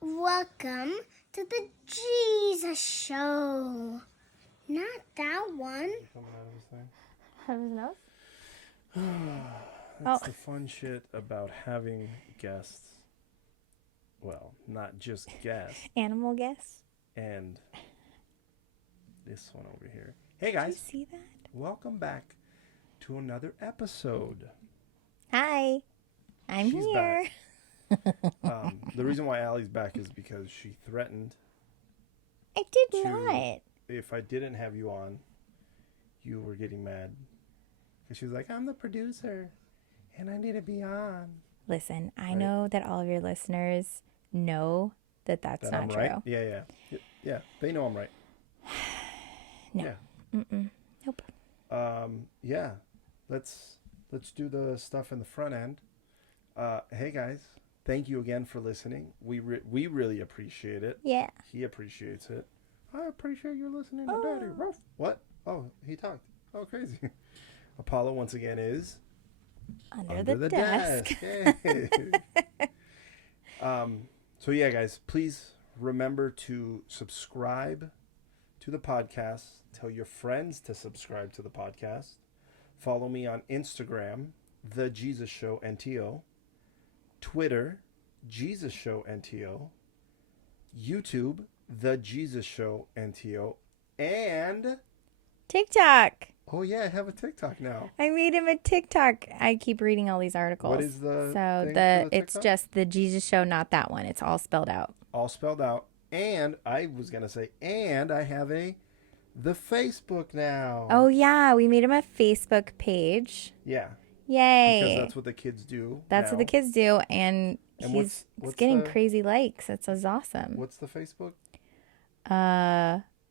Welcome to the Jesus Show. Not that one. Coming out of his thing. Out of his nose? That's the fun shit about having guests. Well, not just guests. Animal guests? And this one over here. Hey guys. Did you see that? Welcome back to another episode. Hi. I'm She's here. The reason why Allie's back is because she threatened I did to- not. if I didn't have you on, you were getting mad. Because she was like, I'm the producer and I need to be on. Listen, I Right. know that all of your listeners know that that's That not I'm true. right? Yeah, they know I'm right. No. Yeah. Mm-mm. Nope. Yeah. Let's do the stuff in the front end. Hey guys, thank you again for listening. We really appreciate it. Yeah. He appreciates it. I appreciate you listening to Daddy. Ruff. What? Oh, he talked. Oh, crazy. Apollo once again is Under the desk. Yay. So yeah, guys, please remember to subscribe to the podcast. Tell your friends to subscribe to the podcast. Follow me on Instagram, TheJesusShowNTO, Twitter, JesusShowNTO, YouTube, TheJesusShowNTO, and TikTok. oh yeah, I have a TikTok now. I made him a TikTok. I keep reading all these articles. What is the So thing for the it's TikTok? just the Jesus Show, not that one. It's all spelled out. All spelled out. And I was gonna say, and I have the Facebook now. Oh yeah, we made him a Facebook page. Yeah, Yay. because that's what the kids do. That's what the kids do, and And he's what's getting the- crazy likes. It's awesome. What's the Facebook?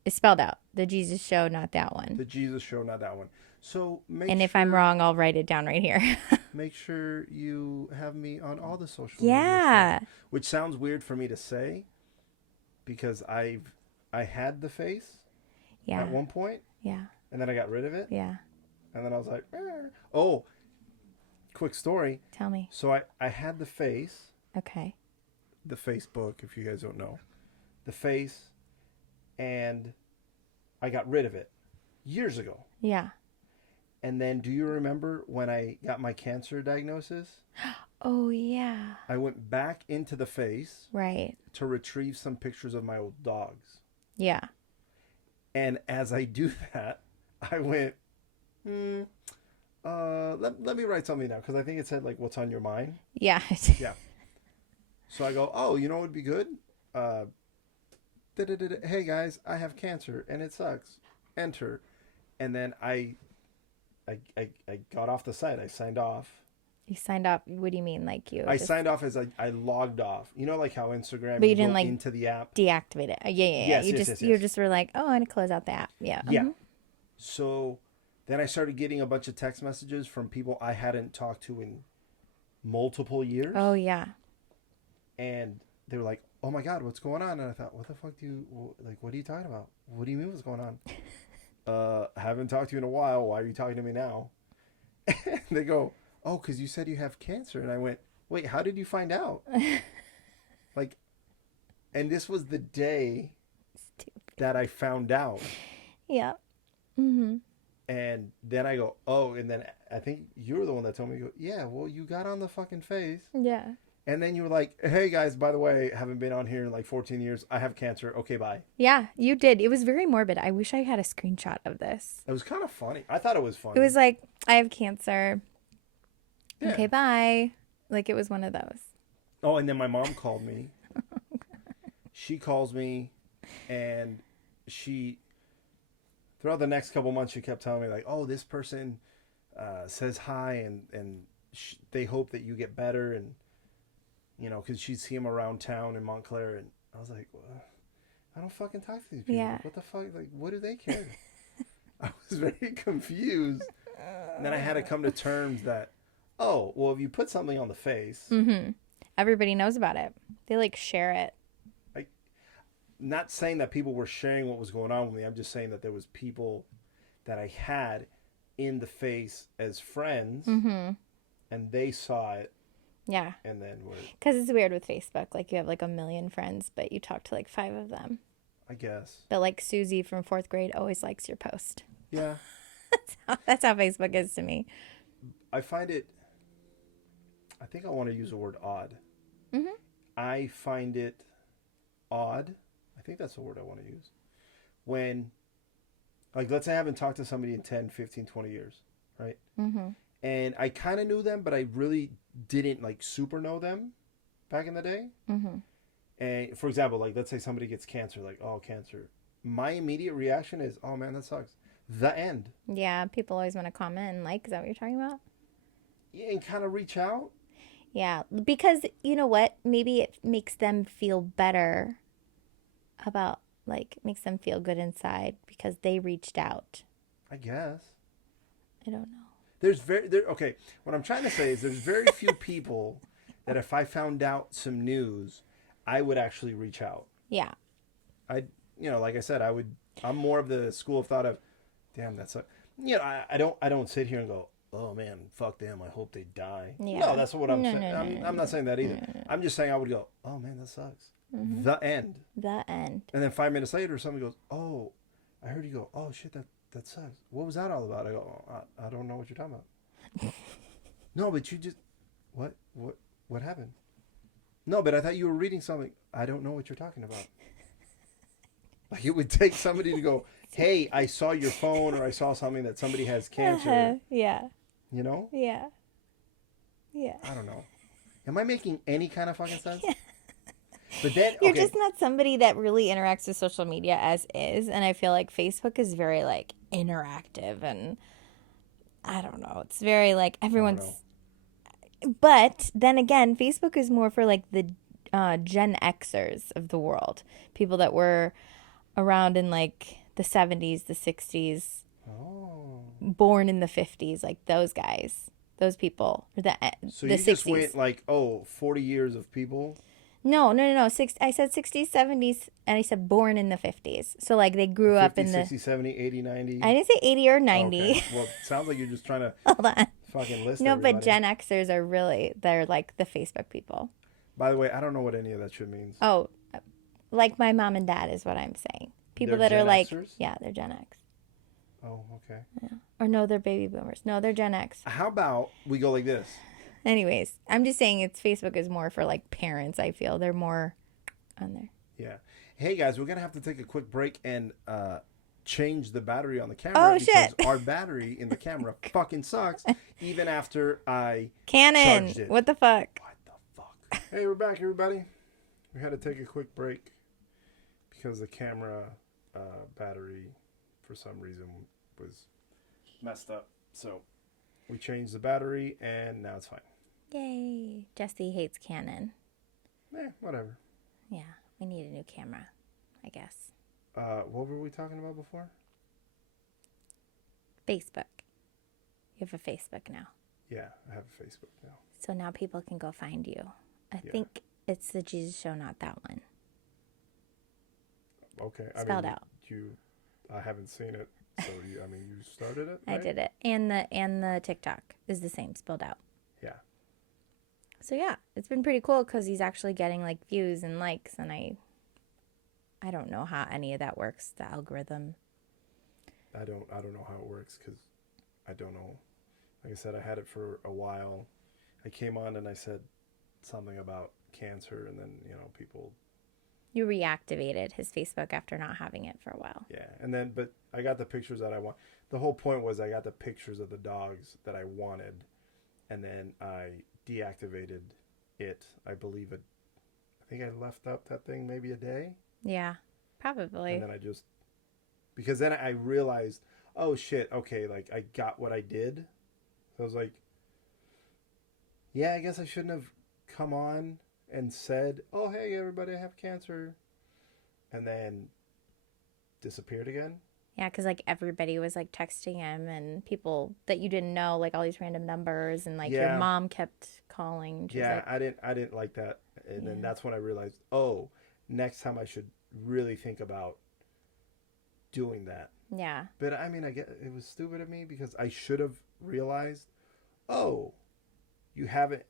It's spelled out. The Jesus Show, not that one. The Jesus Show, not that one. So And if I'm wrong, I'll write it down right here. make sure you have me on all the social Yeah. media stuff, which sounds weird for me to say, because I had the face Yeah. at one point, Yeah. and then I got rid of it, Yeah. and then I was like, oh, quick story. Tell me. So I had the face. Okay. The Facebook, if you guys don't know, the face, and I got rid of it years ago. Yeah. And then, do you remember when I got my cancer diagnosis? Oh, yeah. I went back into the face Right. to retrieve some pictures of my old dogs. Yeah. And as I do that, I went, let me write something down, because I think it said, like, what's on your mind? Yeah. Yeah. So I go, oh, you know what would be good? Hey guys, I have cancer and it sucks. Enter. And then I got off the site. I signed off. You signed up. What do you mean? Like you I just signed off as I logged off. You know, like how Instagram, But you go didn't, like, into the app. deactivate it. Yeah. Yes, you yes, just yes, you yes. just were like, oh, I'm gonna close out the app. Yeah. Yeah. Mhm. So then I started getting a bunch of text messages from people I hadn't talked to in multiple years. Oh yeah. And they were like, oh my God, what's going on? And I thought, what the fuck what are you talking about? What do you mean what's going on? Haven't talked to you in a while. Why are you talking to me now? And they go, oh, because you said you have cancer. And I went, wait, how did you find out? And this was the day Stupid. that I found out. Yeah. Mhm. And then I go, oh, and then I think you were the one that told me, you go, yeah, well, you got on the fucking face. Yeah. And then you were like, hey guys, by the way, haven't been on here in like 14 years. I have cancer. Okay, bye. Yeah. You did. It was very morbid. I wish I had a screenshot of this. It was kind of funny. I thought it was funny. It was like, I have cancer. Yeah. Okay, bye. Like it was one of those. Oh, and then my mom called me. She calls me, and throughout the next couple months, she kept telling me, like, oh, this person says hi, and they hope that you get better, and, you know, because she'd see him around town in Montclair, and I was like, well, I don't fucking talk to these people. Yeah. What the fuck? Like, what do they care? I was very confused. And then I had to come to terms that, oh, well, if you put something on the face, Mm-hmm. Everybody knows about it. They like share it. not saying that people were sharing what was going on with me. I'm just saying that there was people that I had in the face as friends, Mm-hmm. and they saw it Yeah. And then what? Because it's weird with Facebook. Like, you have like 1 million friends, but you talk to like 5 of them. I guess. But like Susie from 4th grade always likes your post. Yeah. That's how Facebook is to me. I find it. I think I want to use the word odd. Mm-hmm. I find it odd. I think that's the word I want to use. When, like, let's say I haven't talked to somebody in 10, 15, 20 years, right? Mm-hmm. And I kind of knew them, but I really didn't, like, super know them back in the day. Mm-hmm. And, for example, like, let's say somebody gets cancer, like, oh, cancer. My immediate reaction is, oh, man, that sucks. The end. Yeah, people always want to comment and like. Is that what you're talking about? Yeah, and kind of reach out. Yeah, because you know what? Maybe it makes them feel better about, like, makes them feel good inside because they reached out. I guess. I don't know. Okay, what I'm trying to say is there's very few people that if I found out some news, I would actually reach out. Yeah. Like I said, I'm more of the school of thought of, damn, that's I don't sit here and go, oh man, fuck them, I hope they die. Yeah. No, that's what I'm saying. No, I'm not saying that either. I'm just saying I would go, oh man, that sucks. Mm-hmm. The end. The end. And then 5 minutes later, somebody goes, oh, I heard you go, oh shit, that sucks. What was that all about? I go, oh, I don't know what you're talking about. No, but you just, what happened? No, but I thought you were reading something. I don't know what you're talking about. Like, it would take somebody to go, hey, I saw your phone, or I saw something that somebody has cancer. Yeah. You know? Yeah. Yeah. I don't know. Am I making any kind of fucking sense? But then, You're okay. just not somebody that really interacts with social media as is. And I feel like Facebook is very, like, interactive. And I don't know. It's very, like, everyone's. But then again, Facebook is more for, like, the Gen Xers of the world. People that were around in, like, the 70s, the 60s. Oh. Born in the 50s. Like, those guys. Those people. Or So the you 60s. just went, like, 40 years of people? No. I said 60s, 70s, and I said born in the 50s. So, like, they grew 50, up in 60, 70, 80, 90? I didn't say 80 or 90. Okay. Well, it sounds like you're just trying to Hold on. fucking list No, everybody. but Gen Xers are really, they're like the Facebook people. By the way, I don't know what any of that shit means. Oh, like my mom and dad is what I'm saying. People They're that are Gen like, Xers? yeah, they're Gen X. Oh, okay. Yeah. Or no, they're baby boomers. No, they're Gen X. How about we go like this? Anyways, I'm just saying Facebook is more for like parents, I feel. They're more on there. Yeah. Hey guys, we're gonna have to take a quick break and change the battery on the camera Oh, because shit. our battery in the camera fucking sucks. Even after I Canon. charged it. What the fuck? What the fuck? Hey, we're back, everybody. We had to take a quick break because the camera battery, for some reason, was messed up. So we changed the battery, and now it's fine. Yay. Jesse hates Canon. Whatever. Yeah, we need a new camera, I guess. What were we talking about before? Facebook. You have a Facebook now. Yeah, I have a Facebook now. So now people can go find you. I Yeah. think it's the Jesus Show, not that one. Okay. Spelled out. I haven't seen it. So, you started it, right? I did it. And the TikTok is the same, spelled out. Yeah. So yeah, it's been pretty cool because he's actually getting like views and likes, and I don't know how any of that works, the algorithm. I don't know how it works because I don't know. Like I said, I had it for a while. I came on and I said something about cancer, and then, people... You reactivated his Facebook after not having it for a while. Yeah, and then, but I got the pictures that I want. The whole point was I got the pictures of the dogs that I wanted, and then I deactivated it. I think I left up that thing maybe a day. Yeah, probably. And then because then I realized, oh shit, okay, like I got what I did. So I was like, yeah, I guess I shouldn't have come on and said, oh, hey, everybody, I have cancer. And then disappeared again. Yeah, because like everybody was like texting him, and people that you didn't know, like all these random numbers, and like your mom kept calling. Yeah, like, I didn't like that. And then that's when I realized, oh, next time I should really think about doing that. Yeah. But I get it was stupid of me because I should have realized, oh, you haven't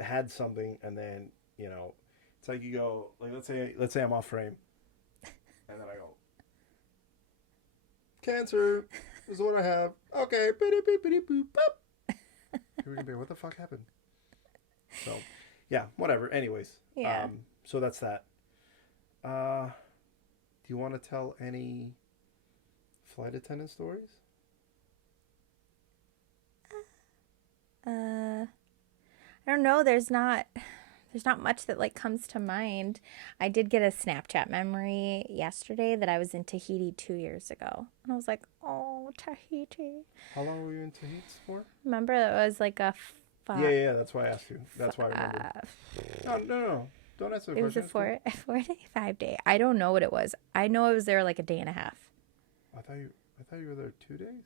had something, and then it's like you go like let's say I'm off frame, and then I go, cancer. This is what I have. Okay. What the fuck happened? So, yeah, whatever. Anyways, Yeah. So that's that. Do you want to tell any flight attendant stories? I don't know. There's not much that like comes to mind. I did get a Snapchat memory yesterday that I was in Tahiti 2 years ago, and I was like, "Oh, Tahiti!" How long were you in Tahiti for? Remember that was like a Yeah. That's why I asked you. That's why I remembered. No. Don't answer the It was question. a 4-day, 5-day. I don't know what it was. I know I was there like a day and a half. I thought you were there 2 days.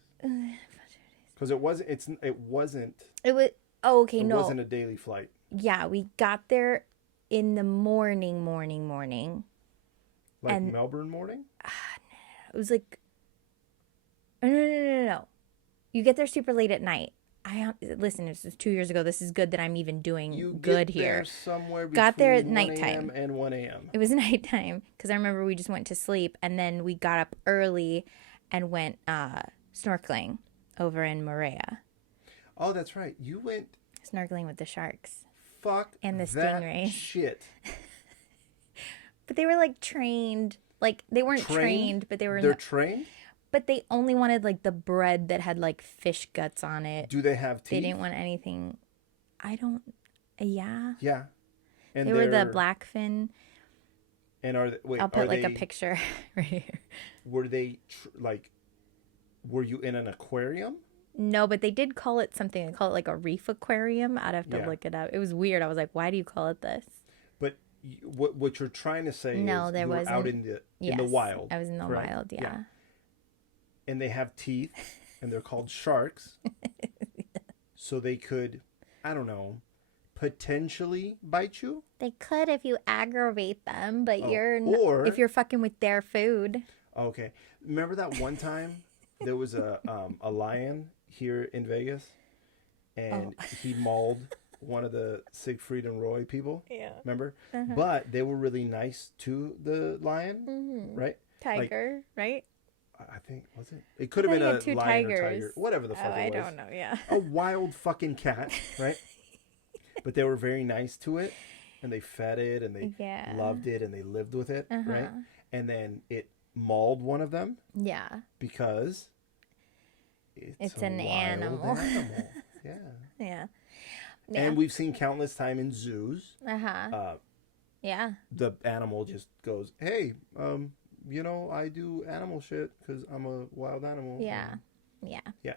Because it wasn't. It wasn't. It was. Oh, okay. It No. wasn't a daily flight. Yeah, we got there in the morning. Like And Melbourne morning. it was like, no. You get there super late at night. Listen, this was 2 years ago. This is good that I'm even doing You good get here. there somewhere Got there at between 1 a.m. nighttime. and 1 a.m. It was nighttime because I remember we just went to sleep, and then we got up early and went snorkeling over in Moorea. Oh, that's right. You went. Snorkeling with the sharks. Fuck And the that stingrays. shit. But they were like trained. Like they weren't trained, but They're trained? But they only wanted like the bread that had like fish guts on it. Do they have teeth? They didn't want anything. I don't. Yeah. Yeah. And They were the blackfin. And I'll put like a picture right here. Were they were you in an aquarium? No, but they did call it something. They call it like a reef aquarium. I'd have to Yeah. look it up. It was weird. I was like, why do you call it this? But what you're trying to say No, is there you were out wasn't. in the wild. I was in the correct? wild, yeah. And they have teeth, and they're called sharks. So they could, I don't know, potentially bite you. They could if you aggravate them, but or if you're fucking with their food. Okay, remember that one time there was a lion here in Vegas, and he mauled one of the Siegfried and Roy people. Yeah. Remember? But they were really nice to the lion, right? Tiger, right? I think, was it? It could have been a two lion tigers. or tiger. Whatever the fuck it was. I don't know, yeah. A wild fucking cat, right? But they were very nice to it, and they fed it, and they loved it, and they lived with it, right? And then it mauled one of them. Yeah. Because it's an wild animal. Yeah. Yeah. And we've seen countless time in zoos. Yeah. The animal just goes, hey, I do animal shit because I'm a wild animal. Yeah. Yeah. Yeah.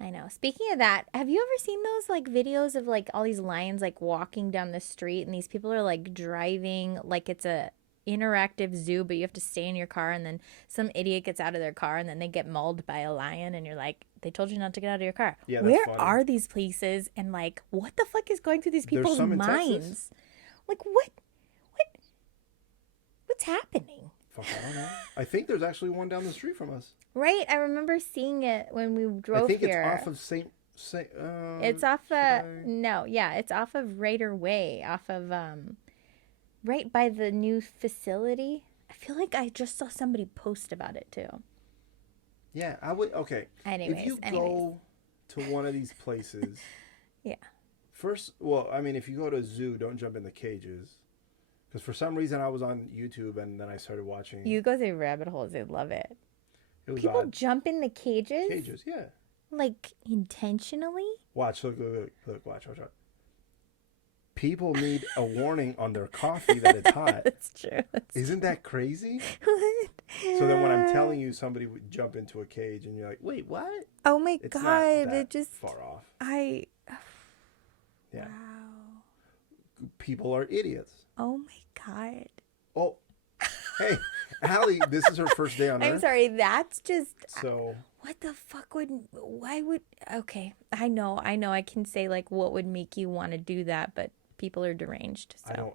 I know. Speaking of that, have you ever seen those like videos of like all these lions like walking down the street and these people are like driving like it's a interactive zoo, but you have to stay in your car, and then some idiot gets out of their car and then they get mauled by a lion, and you're like, they told you not to get out of your car. Yeah, where funny. are these places, and like what the fuck is going through these people's some in minds? Texas. Like what's happening? Fuck, I don't know. I think there's actually one down the street from us. Right, I remember seeing it when we drove here. I think it's off of Saint. It's off it's off of Raider Way, off of right by the new facility. I feel like I just saw somebody post about it too. Yeah, I would. Okay. Anyways, if you go to one of these places, yeah. First, well, I mean, if you go to a zoo, don't jump in the cages. Because for some reason I was on YouTube and then I started watching. You go through rabbit holes. They love it. It was People odd. jump in the cages? Cages, yeah. Like intentionally? Watch, look, watch. People need a warning on their coffee that it's hot. That's true. Isn't that crazy? What? So then when I'm telling you somebody would jump into a cage and you're like, wait, what? Oh my It's God. not that It just. far off. Yeah. Wow. People are idiots. Oh my God. Oh, hey, Allie, this is her first day on Earth. I'm sorry. That's just. So. What the fuck okay. I know. I can say like what would make you want to do that, but people are deranged. So.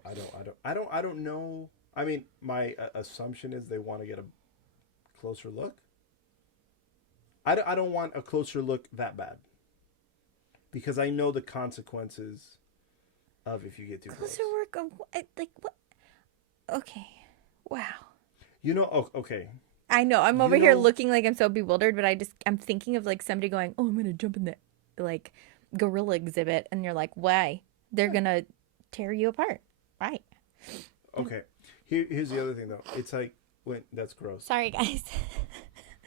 I don't know. I mean, my assumption is they want to get a closer look. I don't want a closer look that bad. Because I know the consequences of if you get too close. Closer work of like what? Okay. Wow. You know, okay. I know. I'm You over here know- looking like I'm so bewildered, but I'm thinking of like somebody going, "Oh, I'm gonna jump in the like gorilla exhibit," and you're like, "Why? They're gonna tear you apart." Right. Okay. Here's the other thing though. It's like when that's gross. Sorry, guys.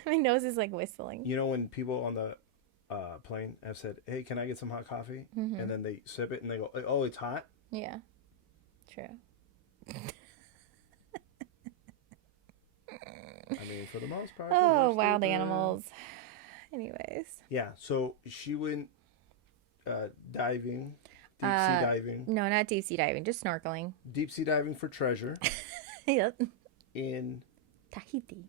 My nose is like whistling. You know when people on the plane have said, "Hey, can I get some hot coffee?" Mm-hmm. And then they sip it and they go, "Oh, it's hot." Yeah. True. I mean, for the most part. Oh, most wild of the- animals. Anyways. Yeah. So she went diving, deep sea diving, No, not deep sea diving, just snorkeling. deep sea diving for treasure Yep. in Tahiti.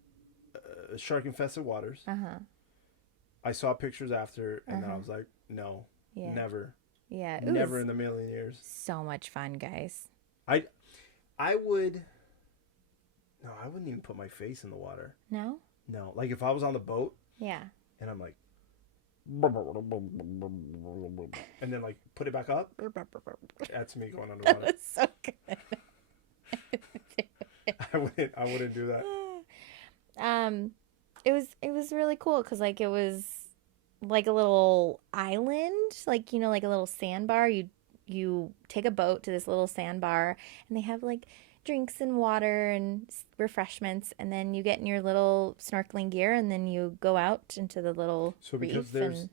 shark infested waters. Uh-huh. I saw pictures after, and then I was like, no, Yeah. never, Yeah. It never was in a million years. so much fun, guys. I would. No, I wouldn't even put my face in the water. No? No, like if I was on the boat Yeah. and I'm like, and then like put it back up. That's me going underwater. That's so good. I wouldn't do that. It was really cool because like it was like a little island, like like a little sandbar. You take a boat to this little sandbar, and they have like drinks and water and refreshments, and then you get in your little snorkeling gear, and then you go out into the little So reef. because there's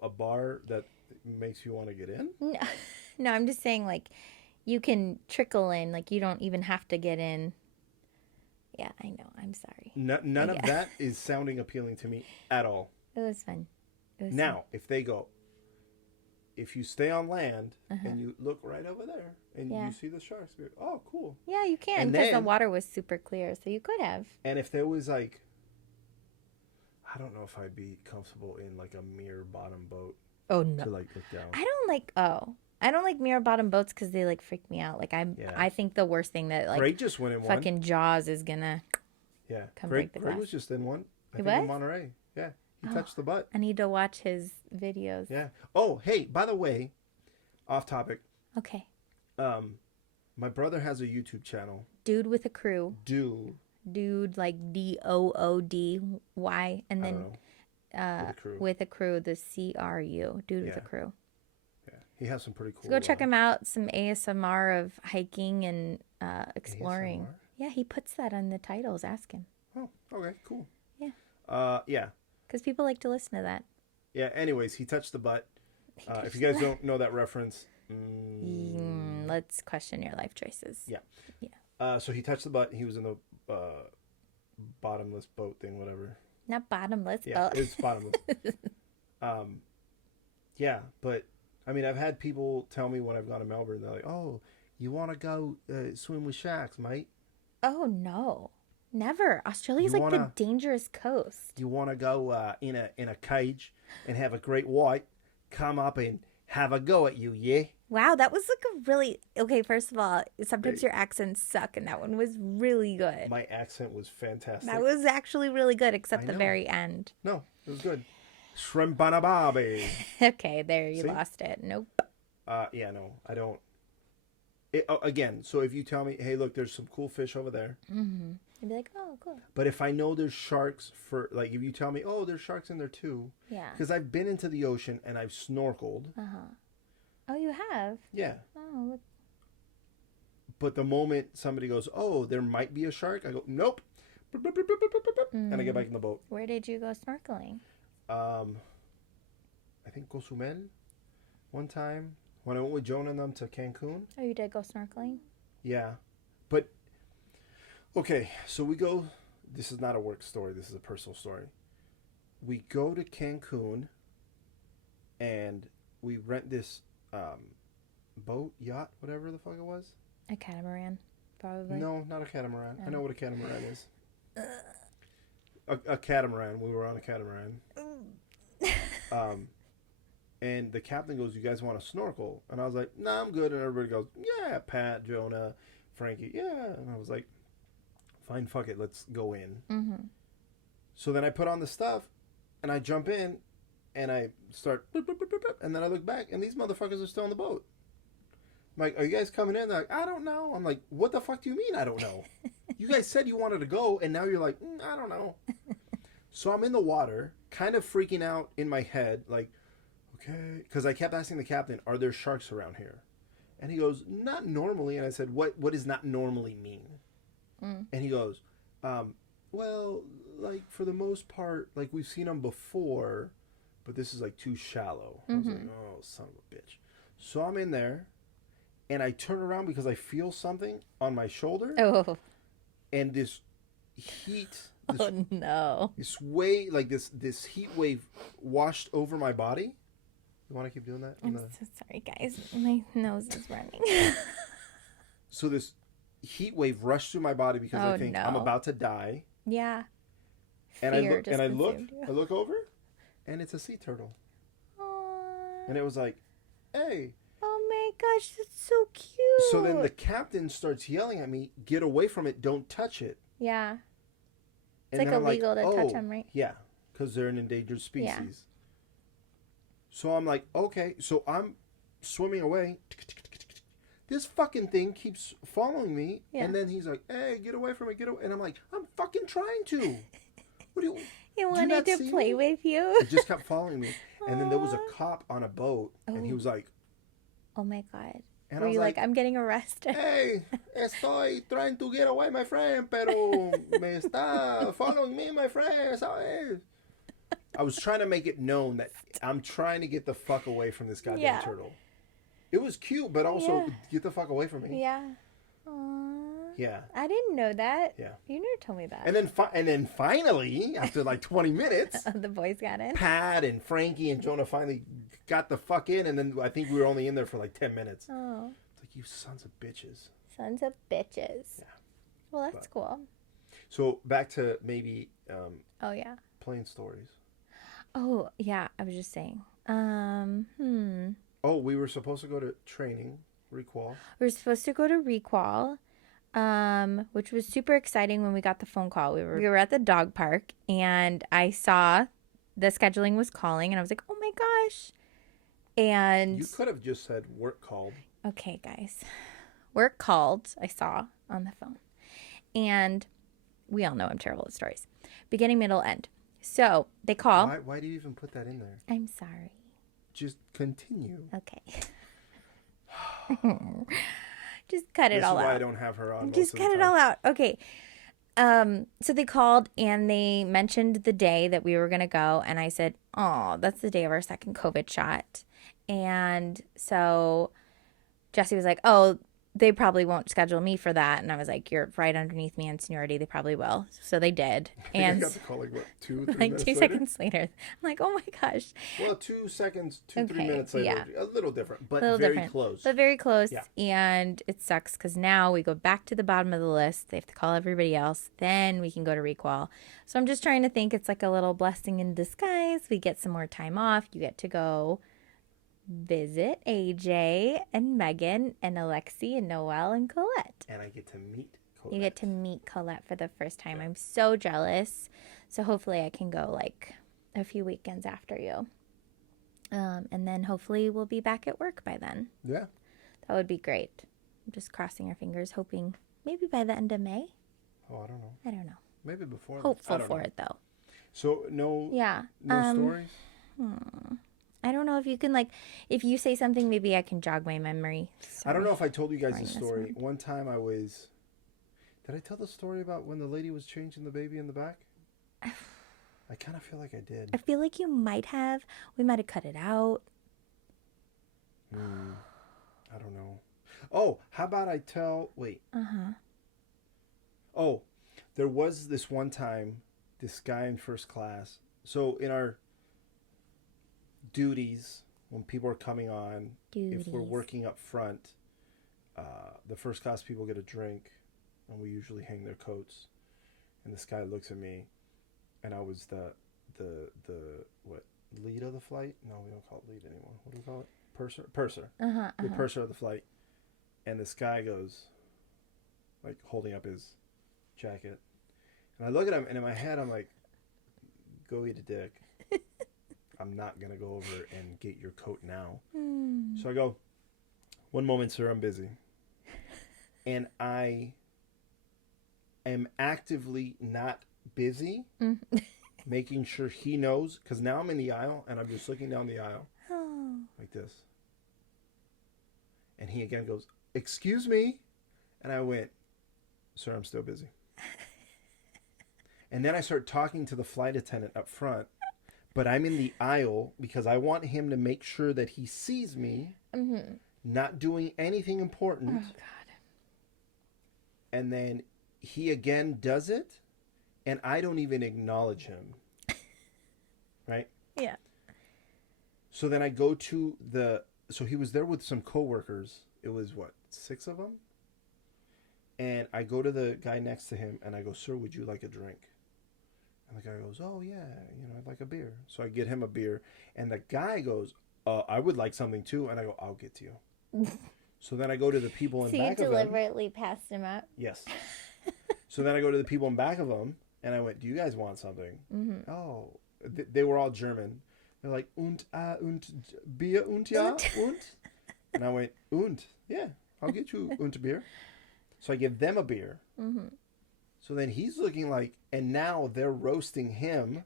a bar that makes you want to get in. No, I'm just saying like you can trickle in, like you don't even have to get in. Yeah, I know. I'm sorry. None of that is sounding appealing to me at all. It was fun. It was Now, if you stay on land and you look right over there and Yeah. you see the sharks, you're like, oh, cool. fun. Yeah, you can And because the then- water was super clear, so you could have. And if there was like, I don't know if I'd be comfortable in like a mirror bottom boat Oh no. to like look down. I don't like mirror bottom boats because they like freak me out. Like Yeah. I think the worst thing that like Greg just went in one. fucking Jaws is gonna. Yeah, come Greg, break the Greg glass. was just in one. I He think in was? Monterey. Yeah, he touched the butt. I need to watch his videos. Yeah. Oh, hey, by the way, off topic. Okay. My brother has a YouTube channel. Dude with a crew. Dude, Like DOODY, and I then don't know. With a crew. with a crew, the CRU. Dude with a Yeah. crew. Yeah, he has some pretty cool. So go check him out. Some ASMR of hiking and exploring. ASMR? Yeah, he puts that on the titles. Ask him. Oh, okay, cool. Yeah. Yeah. Because people like to listen to that. Yeah. Anyways, he touched the butt. If touched you the guys butt. don't know that reference, Let's question your life choices. Yeah. So he touched the butt. He was in the bottomless boat thing, whatever. Not bottomless, Yeah, but it's bottomless. Yeah, but I mean, I've had people tell me when I've gone to Melbourne, they're like, "Oh, you want to go swim with sharks, mate? oh no, never. Australia's You like the wanna- dangerous coast. You want to go in a cage and have a great white come up and have a go at you, yeah?" Wow, that was like a really okay. First of all, sometimes your accents suck, and that one was really good. My accent was fantastic. That was actually really good, except I the know. very end. No, it was good. Shrimp on a barbie. Okay, there you See? lost it. Nope. Yeah, no, I don't. Again, so if you tell me, hey, look, there's some cool fish over there. You'd be like, oh, cool. But if I know there's sharks if you tell me, oh, there's sharks in there too. Yeah. Because I've been into the ocean and I've snorkeled. Oh, you have. Yeah. Oh, look. But the moment somebody goes, oh, there might be a shark, I go, nope. And I get back in the boat. Where did you go snorkeling? I think Cozumel one time. When I went with Jonah and them to Cancun. Oh, you did go snorkeling? Yeah. But, okay, so we go, this is not a work story, this is a personal story. We go to Cancun and we rent this boat, yacht, whatever the fuck it was. A catamaran, probably. No, not a catamaran. I know what a catamaran is. A catamaran. We were on a catamaran. And the captain goes, "You guys want to snorkel?" And I was like, "Nah, I'm good." And everybody goes, "Yeah, Pat, Jonah, Frankie, yeah." And I was like, "Fine, fuck it, let's go in." Mm-hmm. So then I put on the stuff, and I jump in, and I start, and then I look back, and these motherfuckers are still on the boat. I'm like, are you guys coming in? They're like, I don't know. I'm like, what the fuck do you mean I don't know? You guys said you wanted to go, and now you're like, I don't know. So I'm in the water, kind of freaking out in my head, like, okay. Because I kept asking the captain, are there sharks around here? And he goes, not normally. And I said, what does not normally mean? And he goes, well, like, for the most part, like, we've seen them before, but this is, like, too shallow. I was like, oh, son of a bitch. So I'm in there, and I turn around because I feel something on my shoulder. Oh. And this heat... Oh no! This this heat wave washed over my body. You want to keep doing that? I'm so sorry, guys. My nose is running. So this heat wave rushed through my body because I think I'm about to die. Yeah. And I look over, and it's a sea turtle. Aww. And it was like, "Hey." Oh my gosh, that's so cute. So then the captain starts yelling at me, "Get away from it! Don't touch it!" Yeah. It's And like then illegal to touch them, right? Yeah, because they're an endangered species. Yeah. So I'm like, okay. So I'm swimming away. This fucking thing keeps following me. Yeah. And then he's like, hey, get away from it. Get away. And I'm like, I'm fucking trying to. What do you... He wanted to play with you. It just kept following me. And then there was a cop on a boat. And he was like... Oh my God. And were you like, I'm getting arrested? Hey, estoy trying to get away, my friend, pero me está following me, my friend, ¿sabes? I was trying to make it known that I'm trying to get the fuck away from this goddamn turtle. It was cute, but also get the fuck away from me. Yeah. Aww. Yeah. I didn't know that. Yeah. You never told me that. And then finally, after like 20 minutes, the boys got in. Pat and Frankie and Jonah finally got the fuck in, and then I think we were only in there for like 10 minutes. Oh. It's like, you sons of bitches. Sons of bitches. Yeah. Well, that's cool. So back to maybe playing stories. Oh, yeah. I was just saying. Oh, we were supposed to go to training, requal. We were supposed to go to requal, which was super exciting when we got the phone call. We were at the dog park, and I saw the scheduling was calling, and I was like, oh my gosh. And you could have just said work called. Okay, guys. Work called, I saw on the phone. And we all know I'm terrible at stories. Beginning, middle, end. So they call. Why do you even put that in there? I'm sorry. Just continue. Okay. Just cut it all out. This is why I don't have her on. Just cut it all out. Okay. So they called and they mentioned the day that we were going to go. And I said, oh, that's the day of our second COVID shot. And so Jesse was like, oh, they probably won't schedule me for that. And I was like, you're right underneath me in seniority. They probably will. So they did. And I got the call like, what, 2 3 like minutes 2 later? seconds later. I'm like, oh my gosh. Well, 2 seconds, 3 minutes later. Yeah. A little different, but very close. But very close. Yeah. And it sucks because now we go back to the bottom of the list. They have to call everybody else. Then we can go to requal. So I'm just trying to think it's like a little blessing in disguise. We get some more time off. You get to go visit AJ and Megan and Alexi and Noelle and Colette. And I get to meet Colette. You get to meet Colette for the first time. Yeah. I'm so jealous. So hopefully I can go like a few weekends after you. And then hopefully we'll be back at work by then. Yeah. That would be great. I'm just crossing our fingers, hoping maybe by the end of May. Oh, I don't know. I don't know. Maybe before. Hopeful for it though. So no stories? I don't know if you can, like, if you say something, maybe I can jog my memory. I don't know if I told you guys the story. One time did I tell the story about when the lady was changing the baby in the back? I kind of feel like I did. I feel like you might have. We might have cut it out. I don't know. Oh, how about I tell, wait. Oh, there was this one time, this guy in first class. So in our duties, when people are coming on, if we're working up front, the first class people get a drink, and we usually hang their coats. And this guy looks at me, and I was the what, lead of the flight? No, we don't call it lead anymore. What do we call it? Purser. The purser of the flight. And this guy goes, like, holding up his jacket, and I look at him, and in my head I'm like, go eat a dick. I'm not going to go over and get your coat now. So I go, One moment, sir, I'm busy. And I am actively not busy, making sure he knows, because now I'm in the aisle and I'm just looking down the aisle like this. And he again goes, "Excuse me." And I went, "Sir, I'm still busy." And then I start talking to the flight attendant up front, but I'm in the aisle because I want him to make sure that he sees me, not doing anything important. Oh, God. And then he again does it, and I don't even acknowledge him. Right? Yeah. So then I go to so he was there with some coworkers. It was, 6 of them? And I go to the guy next to him, and I go, "Sir, would you like a drink?" And the guy goes, "Oh, yeah, I'd like a beer." So I get him a beer, and the guy goes, "I would like something too." And I go, "I'll get to you." So then I go to the people in back of him. So you deliberately passed him up? Yes. So then I go to the people in back of him, and I went, "Do you guys want something?" Oh, they were all German. They're like, "Und Bier und ja, und?" And I went, "Und, yeah, I'll get you und Bier." So I give them a beer. So then he's looking like, and now they're roasting him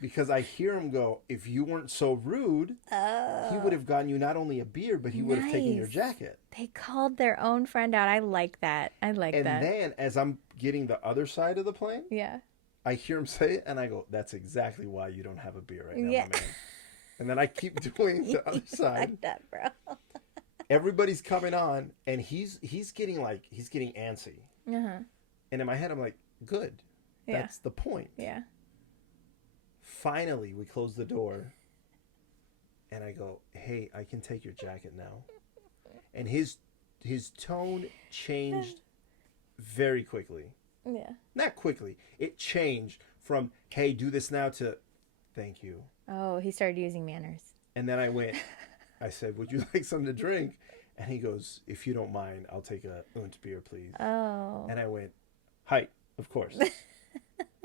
because I hear him go, "If you weren't so rude, he would have gotten you not only a beer, but he would have taken your jacket." They called their own friend out. I like that. And then as I'm getting the other side of the plane, I hear him say it, and I go, "That's exactly why you don't have a beer right now, my man." And then I keep doing the other side. Like that, bro. Everybody's coming on, and he's getting antsy. And in my head, I'm like, "Good, that's the point." Yeah. Finally, we close the door, and I go, "Hey, I can take your jacket now." And his tone changed very quickly. Yeah. Not quickly. It changed from, "Hey, do this now," to, "Thank you." Oh, he started using manners. And then I said, "Would you like something to drink?" And he goes, "If you don't mind, I'll take a und beer, please." Oh. And I went, "Hi, of course."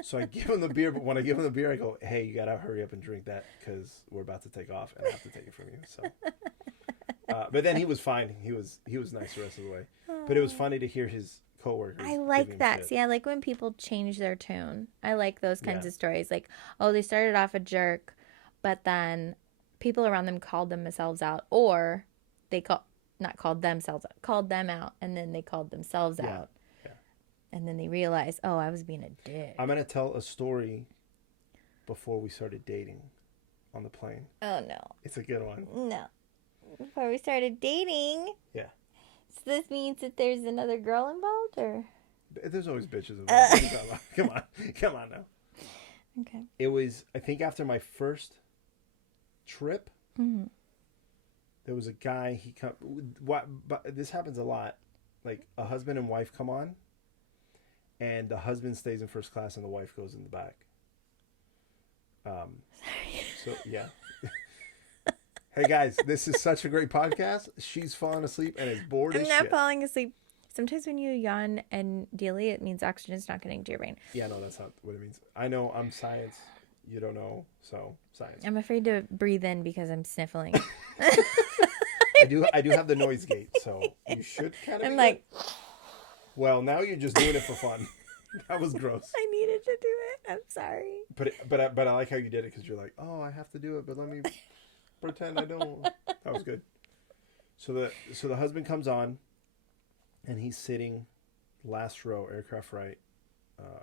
So I give him the beer, but when I give him the beer, I go, "Hey, you gotta hurry up and drink that because we're about to take off, and I have to take it from you." So, but then he was fine. He was nice the rest of the way. But it was funny to hear his coworkers. I like that. See, I like when people change their tune. I like those kinds of stories. Like, oh, they started off a jerk, but then people around them called themselves out, or they called them out, and then they called themselves out. And then they realized, oh, I was being a dick. I'm going to tell a story before we started dating on the plane. Oh, no. It's a good one. No. Before we started dating? Yeah. So this means that there's another girl involved, or? There's always bitches involved. Come on now. Okay. It was, I think, after my first trip, there was a guy, but this happens a lot. Like, a husband and wife come on, and the husband stays in first class and the wife goes in the back. So, yeah. Hey, guys, this is such a great podcast. She's falling asleep and is bored as shit. I'm not falling asleep. Sometimes when you yawn and daily, it means oxygen's not getting to your brain. Yeah, no, that's not what it means. I know I'm science. You don't know, so science. I'm afraid to breathe in because I'm sniffling. I do have the noise gate, so you should kind of. I'm like, well, now you're just doing it for fun. That was gross. I needed to do it. I'm sorry. But I like how you did it because you're like, "Oh, I have to do it, but let me pretend I don't." That was good. So the husband comes on, and he's sitting last row, aircraft right,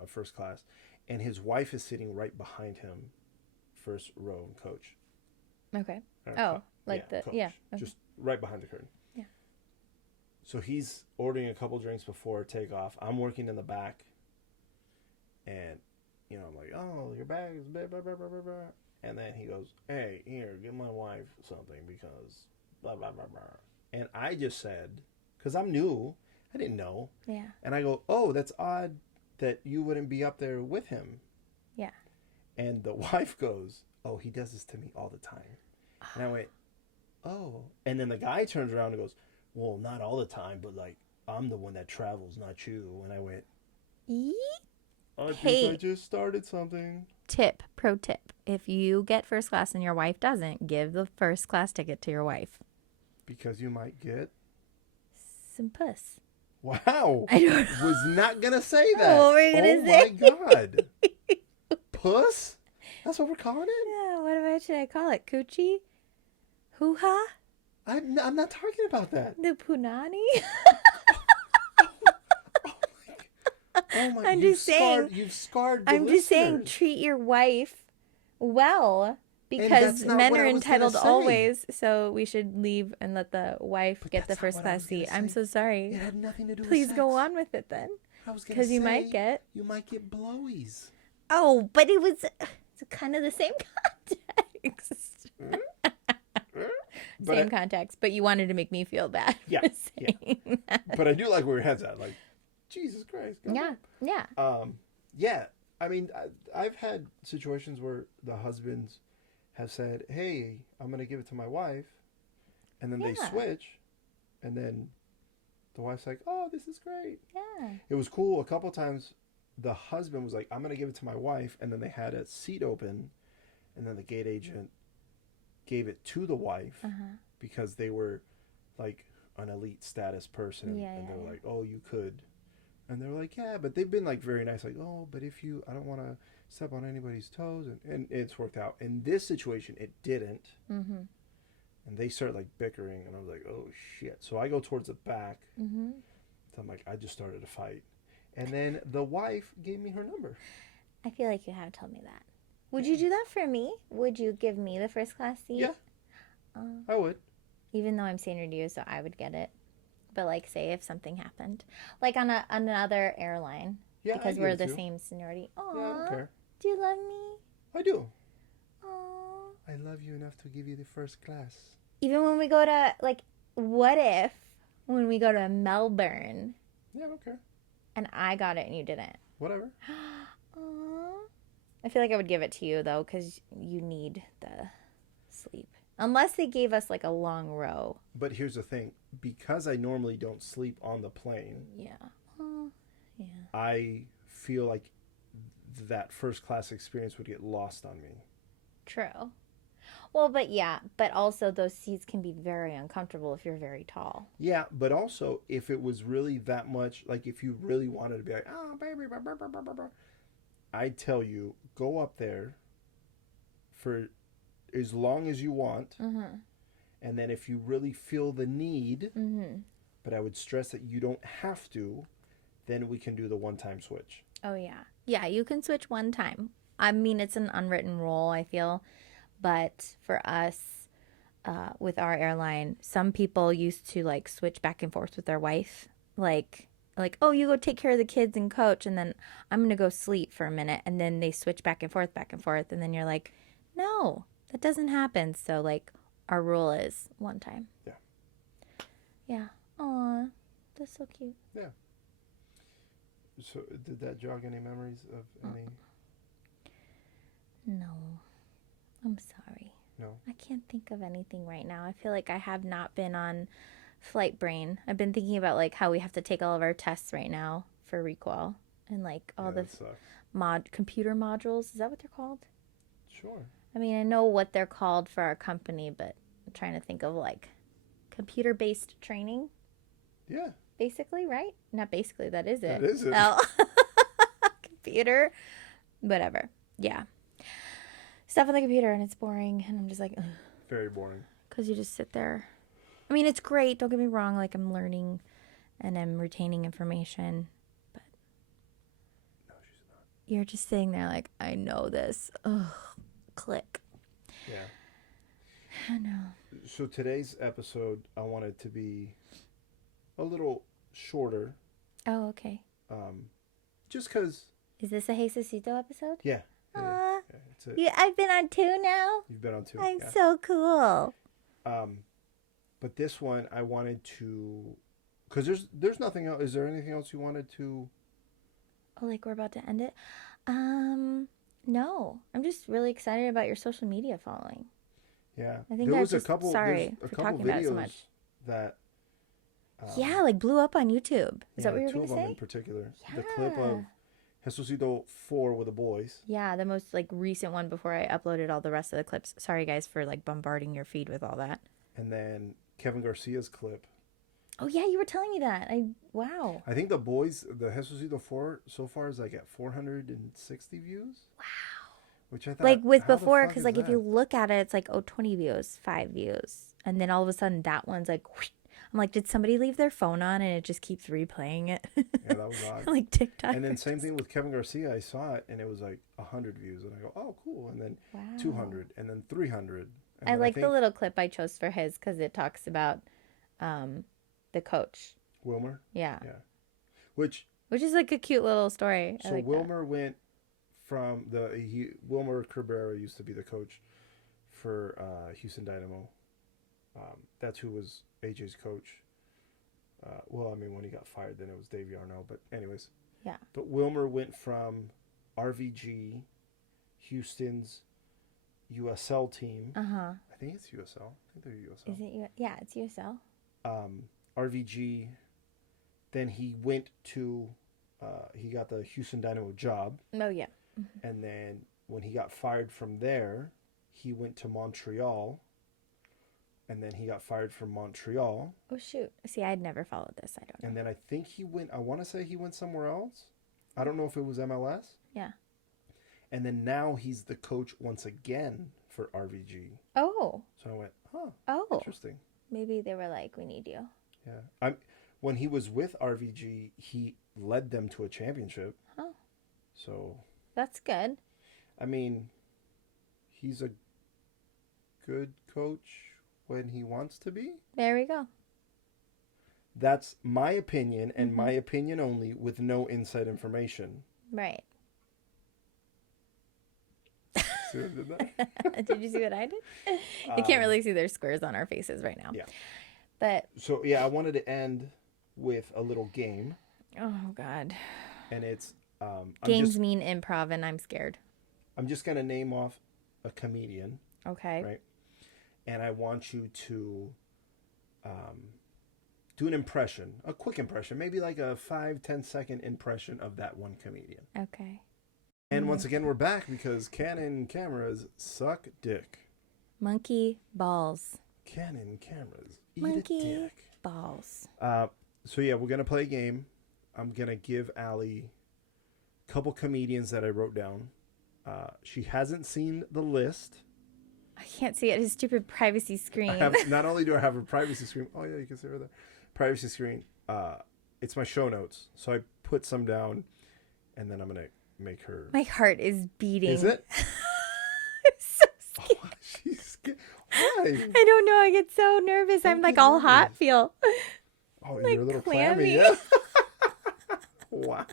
first class, and his wife is sitting right behind him, first row coach. Okay. Coach. Okay. Just right behind the curtain. Yeah. So he's ordering a couple drinks before takeoff. I'm working in the back, and I'm like, "Oh, your bag is blah, blah, blah, blah, blah, blah." And then he goes, "Hey, here, give my wife something because blah blah blah blah." And I just said, because I'm new, I didn't know. Yeah. And I go, "Oh, that's odd that you wouldn't be up there with him." Yeah. And the wife goes, "Oh, he does this to me all the time." And I went, "Oh." And then the guy turns around and goes, "Well, not all the time, but like, I'm the one that travels, not you." And I went, "I think I just started something." Pro tip. If you get first class and your wife doesn't, give the first class ticket to your wife. Because you might get and puss. Wow. I don't know. Was not going to say that. What were you gonna say? Oh, my God. Puss? That's what we're calling it? Yeah, what should I call it? Coochie? Hoo-ha? I'm not talking about that. The punani? Oh my! I'm just saying. You've scarred the I'm just saying, listeners. treat your wife well, because that's not men what are I was gonna entitled say. always. So we should leave and let the wife But get the that's not first what I class was gonna seat. I'm say. so sorry. It had nothing to do with Please sex. go on with it then, I was gonna because you might say, get. You might get blowies. Oh, but it's kind of the same context. But Same context, but you wanted to make me feel bad. Yeah, for saying that. But I do like where your head's at. Like, Jesus Christ. Go Yeah, yeah. Yeah. I mean, I've had situations where the husbands have said, "Hey, I'm going to give it to my wife," and then they Yeah. switch, and then the wife's like, "Oh, this is great." Yeah. It was cool. A couple times, the husband was like, "I'm going to give it to my wife," and then they had a seat open, and then the gate agent gave it to the wife because they were like an elite status person, and they were like, "Oh, you could," and they were like, "Yeah," but they've been like very nice, like, "Oh, but if you, I don't want to step on anybody's toes," and it's worked out. In this situation, it didn't, and they started like bickering, and I was like, "Oh shit!" So I go towards the back, so I'm like, I just started a fight, and then the wife gave me her number. I feel like you have told me that. Would you do that for me? Would you give me the first class seat? Yeah, I would. Even though I'm senior to you, so I would get it. But like, say if something happened, like on another airline, Yeah, because I'd give we're it the to you. same seniority. Aww, Yeah, I don't care. do you love me? I do. Aww. I love you enough to give you the first class. Even when we go to, like, what if when we go to Melbourne Yeah, I don't care. and I got it and you didn't? Whatever. Aww. I feel like I would give it to you, though, because you need the sleep. Unless they gave us, like, a long row. But here's the thing. Because I normally don't sleep on the plane, Yeah. Yeah. I feel like that first class experience would get lost on me. True. Well, but yeah, but also those seats can be very uncomfortable if you're very tall. Yeah, but also if it was really that much, like if you really wanted to be like, "Oh, baby, blah, blah, blah, blah, blah," I'd tell you, go up there for as long as you want. And then if you really feel the need, but I would stress that you don't have to, then we can do the one-time switch. Oh, yeah. Yeah, you can switch one time. I mean, it's an unwritten rule, I feel. But for us, with our airline, some people used to, like, switch back and forth with their wife. Like, oh, you go take care of the kids and coach, and then I'm going to go sleep for a minute. And then they switch back and forth. And then you're like, no, that doesn't happen. So, like, our rule is one time. Yeah. Yeah. Aw, that's so cute. Yeah. So did that jog any memories of any? No. I'm sorry. No. I can't think of anything right now. I feel like I have not been on flight brain. I've been thinking about like how we have to take all of our tests right now for requal and like all the computer modules. Is that what they're called? Sure. I mean, I know what they're called for our company, but I'm trying to think of like computer-based training. Yeah. Basically, right? Not basically, that is it. That is it. Oh. Computer, whatever. Yeah. Stuff on the computer and it's boring and I'm just like, ugh. Very boring. Because you just sit there. I mean, it's great. Don't get me wrong. Like, I'm learning and I'm retaining information. But No, she's not. you're just sitting there like, I know this. Ugh. Click. Yeah. I know. So today's episode, I want it to be a little shorter. Oh, okay. Just because. Is this a Jesusito episode? Yeah. Aw. Yeah, it's it. Yeah, I've been on 2 now. You've been on 2. I'm yeah. so cool. But this one, I wanted to, because there's nothing else. Is there anything else you wanted to? Oh, like we're about to end it? No. I'm just really excited about your social media following. Yeah. I think there I was just, a couple. sorry there's a for couple talking about it so videos much. that. Yeah, like blew up on YouTube. Is that what you were 2 going of to them say? in particular. The clip of Jesusito 4 with the boys. Yeah, the most like recent one before I uploaded all the rest of the clips. Sorry guys for like bombarding your feed with all that. And then Kevin Garcia's clip Oh yeah, you were telling me that. Wow. I think the boys, the Jesusito 4 so far is like at 460 views. Wow. Which I thought, Like with how the before, fuck because is like if you that? look at it, it's like 20 views, 5 views, and then all of a sudden that one's like, whoosh. I'm like, did somebody leave their phone on and it just keeps replaying it? Yeah, that was odd. Like TikTok. And then same thing with Kevin Garcia. I saw it and it was like 100 views, and I go, oh, cool. And then Wow. 200, and then 300. And I then like think the little clip I chose for his because it talks about the coach. Wilmer. Yeah. Yeah. Which is like a cute little story. I so like Wilmer went from Wilmer Cabrera used to be the coach for Houston Dynamo. That's who was AJ's coach. Well, I mean, when he got fired, then it was Dave Yarno. But anyways. Yeah. But Wilmer went from RVG, Houston's USL team. Uh-huh. I think it's USL. I think they're USL. Is it? Yeah, it's USL. RVG. Then he went to, he got the Houston Dynamo job. Oh, yeah. Mm-hmm. And then when he got fired from there, he went to Montreal. And then he got fired from Montreal. Oh, shoot. See, I'd never followed this. I don't know. And then I think I want to say he went somewhere else. I don't know if it was MLS. Yeah. And then now he's the coach once again for RVG. Oh. So I went, huh, Oh. interesting. Maybe they were like, we need you. Yeah. When he was with RVG, he led them to a championship. Oh. So. That's good. I mean, he's a good coach when he wants to be. There we go. That's my opinion, and my opinion only, with no inside information. Right. See what I did there? Did you see what I did? You can't really see their squares on our faces right now. Yeah. But. So, yeah, I wanted to end with a little game. Oh, God. And it's... Games mean improv, and I'm scared. I'm just going to name off a comedian. Okay. Right? And I want you to do an impression, a quick impression, maybe like a 5-10 second impression of that one comedian. Okay. And once again, we're back because Canon cameras suck dick. Monkey balls. Canon cameras eat Monkey a dick. balls. So yeah, we're going to play a game. I'm going to give Allie a couple comedians that I wrote down. She hasn't seen the list. I can't see it. His stupid privacy screen. Not only do I have a privacy screen. Oh, yeah, you can see her there. Privacy screen. It's my show notes. So I put some down, and then I'm going to make her. My heart is beating. Is it? I'm so scared. Oh, she's scared. Why? I don't know. I get so nervous. I'm like all hot feel. Oh, like you're a little clammy. clammy. Yeah. Wow.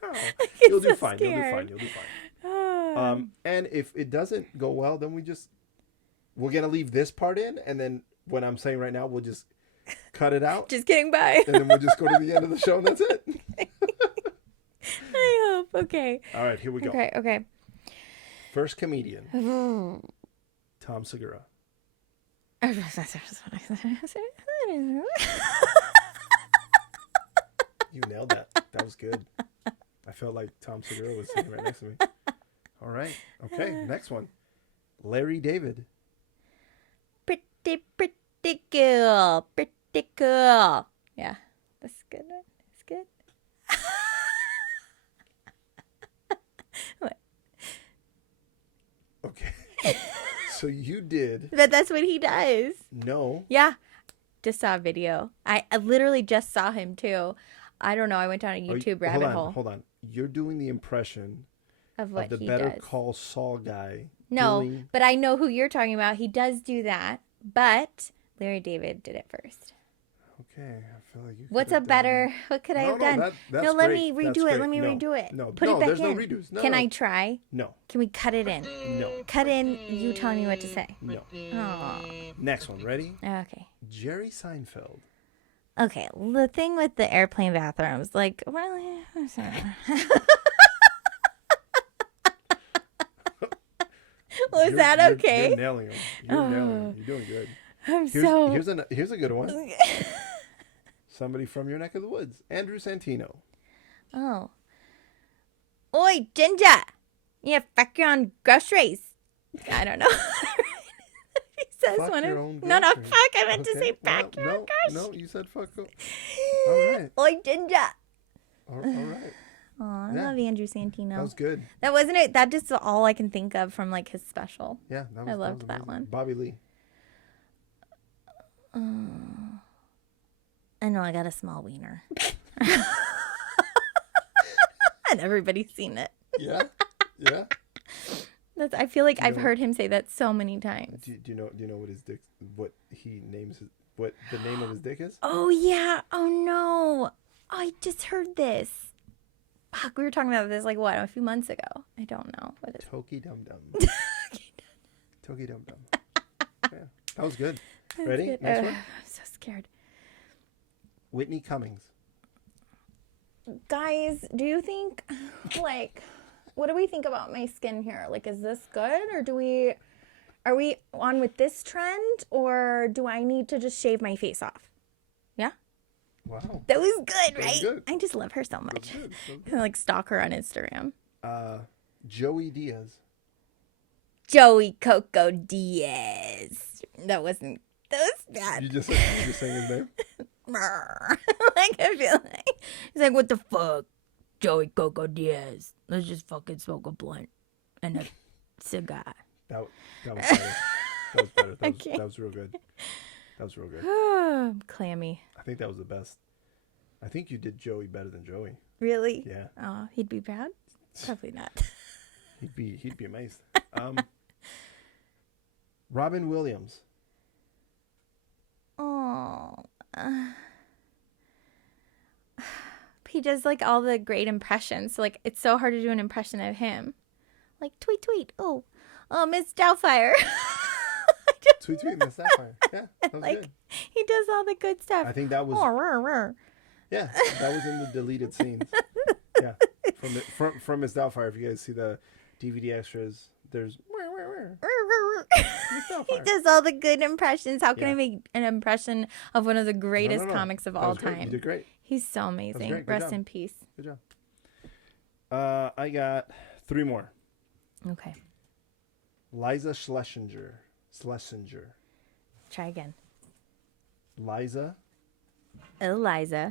You'll do fine. You'll do fine. You'll do fine. And if it doesn't go well, then we're going to leave this part in. And then what I'm saying right now, we'll just cut it out. Just kidding. Bye. And then we'll just go to the end of the show and that's it. I hope. Okay. All right, here we go. Okay. First comedian. Tom Segura. You nailed that. That was good. I felt like Tom Segura was sitting right next to me. All right. Okay, next one. Larry David. Pretty cool. Pretty cool. Yeah. That's a good one. That's good. What? Okay. So you did. But that's what he does. No. Yeah. Just saw a video. I literally just saw him too. I don't know. I went down a YouTube rabbit hole. Hold on. You're doing the impression of what the he Better does. Call Saul guy. No, but I know who you're talking about. He does do that, but Larry David did it first. Okay, I feel like you. What's a better? What could I have done? That's no, let great. me redo That's it. great. Let me No, redo it. No, Put it back there's in. no redos. No, Can no. I try? No. Can we cut it in? No. Cut in. You telling me what to say. No. Oh. Next one. Ready? Okay. Jerry Seinfeld. Okay. The thing with the airplane bathrooms, like, really? Was that okay? You're nailing them. You're nailing them. You're doing good. Here's a good one. Somebody from your neck of the woods. Andrew Santino. Oh. Oi, Ginger! You fuck your own groceries. I don't know. He says Fuck one your of own no, not girlfriend. fuck. I meant to Okay, say well, back your own no, crush. you said fuck. All right. Like ginger. All right. Oh, I Yeah. love Andrew Santino. That was good. That wasn't it. That just all I can think of from like his special. Yeah, that was, I loved was that amazing. one. Bobby Lee. I know I got a small wiener. And everybody's seen it. Yeah. Yeah. I feel like I've know- heard him say that so many times. Do you know what his dick? What he names his? What the name of his dick is? Oh yeah. Oh no. I just heard this. Fuck, we were talking about this like what, a few months ago. I don't know what it is. Toki Dum Dum. Toki Dum Dum. Yeah, that was good. Ready? Good. Next one. I'm so scared. Whitney Cummings. Guys, do you think like what do we think about my skin here? Like, is this good or are we on with this trend or do I need to just shave my face off? Yeah? Wow. That was good, was right? good. I just love her so much. Good. I like stalk her on Instagram. Joey Diaz. Joey Coco Diaz. That was bad. You just saying his name. Like I feel like he's like, what the fuck, Joey Coco Diaz? Let's just fucking smoke a blunt and a cigar. That was better. That was better. Okay. That was real good. That was real good. I'm clammy. I think that was the best. I think you did Joey better than Joey. Really? Yeah. Oh, he'd be proud? Probably not. He'd be amazed. Robin Williams. Oh. He does like all the great impressions. So, like it's so hard to do an impression of him. Like tweet tweet. Oh, Miss Doubtfire. Tweet Miss Sapphire. Yeah, that was Like good. he does all the good stuff. I think that was Oh, rrr, rrr. yeah, that was in the deleted scenes. Yeah, from Miss Doubtfire. If you guys see the DVD extras, there's Rrr, rrr, rrr. He does all the good impressions. How can Yeah. I make an impression of one of the greatest No. comics of That all was great. You time? did great. He's so amazing. great. Good Rest job. in peace. Good job. I got 3 more. Okay. Liza Schlesinger. Try again. Liza. Eliza.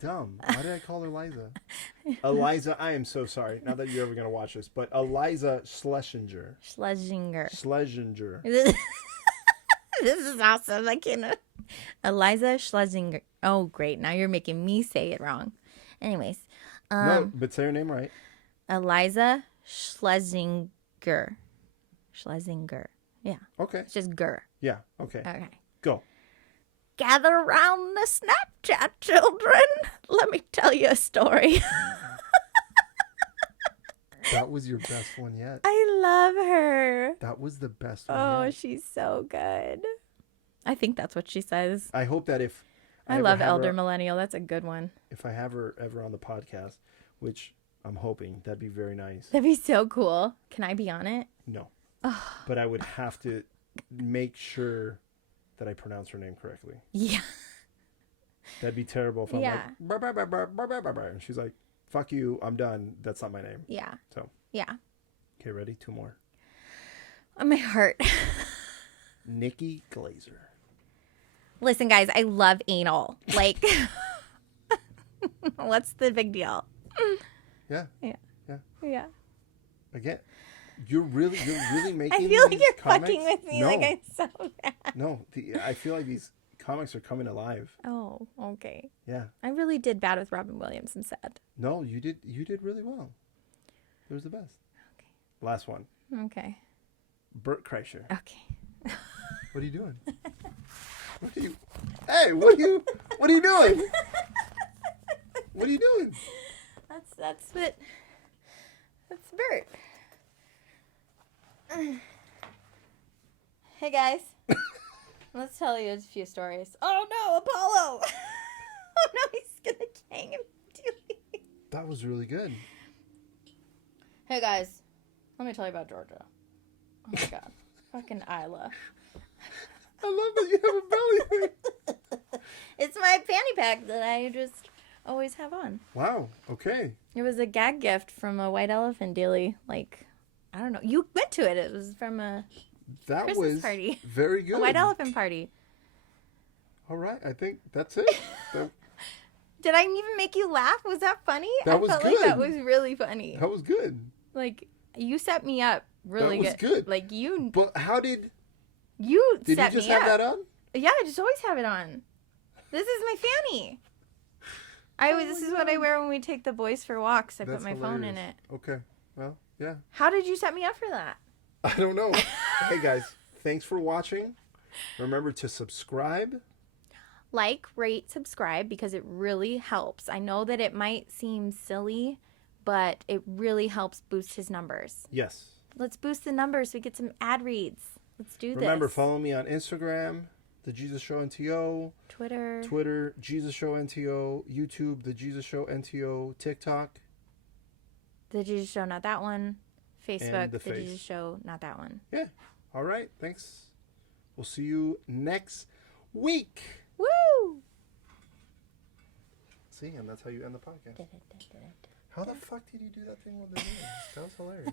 Dumb. Why did I call her Liza? Eliza, I am so sorry. Not that you're ever going to watch this, but Eliza Schlesinger. Schlesinger. Schlesinger. This is awesome. I can't. Eliza Schlesinger. Oh, great. Now you're making me say it wrong. Anyways. No, but say her name right. Eliza Schlesinger. Yeah. Okay. It's just Gur. Yeah. Okay. Okay. Go. Gather around the Snapchat children. Let me tell you a story. That was your best one yet. I love her. That was the best one Oh, yet. she's so good. I think that's what she says. I hope that if I ever love have Elder her, Millennial. That's a good one. if I have her ever on the podcast, which I'm hoping, that'd be very nice. That'd be so cool. Can I be on it? No. But I would have to make sure that I pronounce her name correctly. Yeah. That'd be terrible if I'm Yeah. like, "Brr, brr, brr, brr, brr, brr, brr, brr," and she's like, fuck you, I'm done. That's not my name. Yeah. So, Yeah. okay, ready? 2 more. On my heart. Nikki Glazer. Listen, guys, I love anal. Like, what's the big deal? Yeah. Yeah. Yeah. Yeah. Again, you're really making I feel like these you're comics? fucking with me. No, Like, I'm so bad. no. I feel like these comics are coming alive. Oh, okay. Yeah. I really did bad with Robin Williams. I'm sad. No, you did really well. It was the best. Okay. Last one. Okay. Bert Kreischer. Okay. What are you doing? Hey, what are you doing? What are you doing? That's Bert. Hey guys. Let's tell you a few stories. Oh no, Apollo! Oh no, he's gonna gang immediately. That was really good. Hey guys, let me tell you about Georgia. Oh my god. Fucking Isla. I love that you have a belly thing. It's my fanny pack that I just always have on. Wow. Okay. It was a gag gift from a white elephant dealie. Like, I don't know. You went to it. It was from a... That Christmas was party. very good. A white elephant party. All right, I think that's it. Did I even make you laugh? Was that funny? That I was felt good. like that was really funny. That was good. Like, you set me up really good. That was good. Like, But how did set you me just have up. that on? Yeah, I just always have it on. This is my fanny. This is what I wear when we take the boys for walks. I put my phone in it. Okay. Well, yeah. How did you set me up for that? I don't know. Hey, guys. Thanks for watching. Remember to subscribe. Like, rate, subscribe, because it really helps. I know that it might seem silly, but it really helps boost his numbers. Yes. Let's boost the numbers so we get some ad reads. Let's do this. Remember, follow me on Instagram, TheJesusShowNTO. Twitter, JesusShowNTO. YouTube, TheJesusShowNTO. TikTok. The Jesus Show, not that one. Facebook, The The Jesus Show, not that one. Yeah. All right. Thanks. We'll see you next week. Woo! See, and that's how you end the podcast. How the fuck did you do that thing with the name? That was hilarious.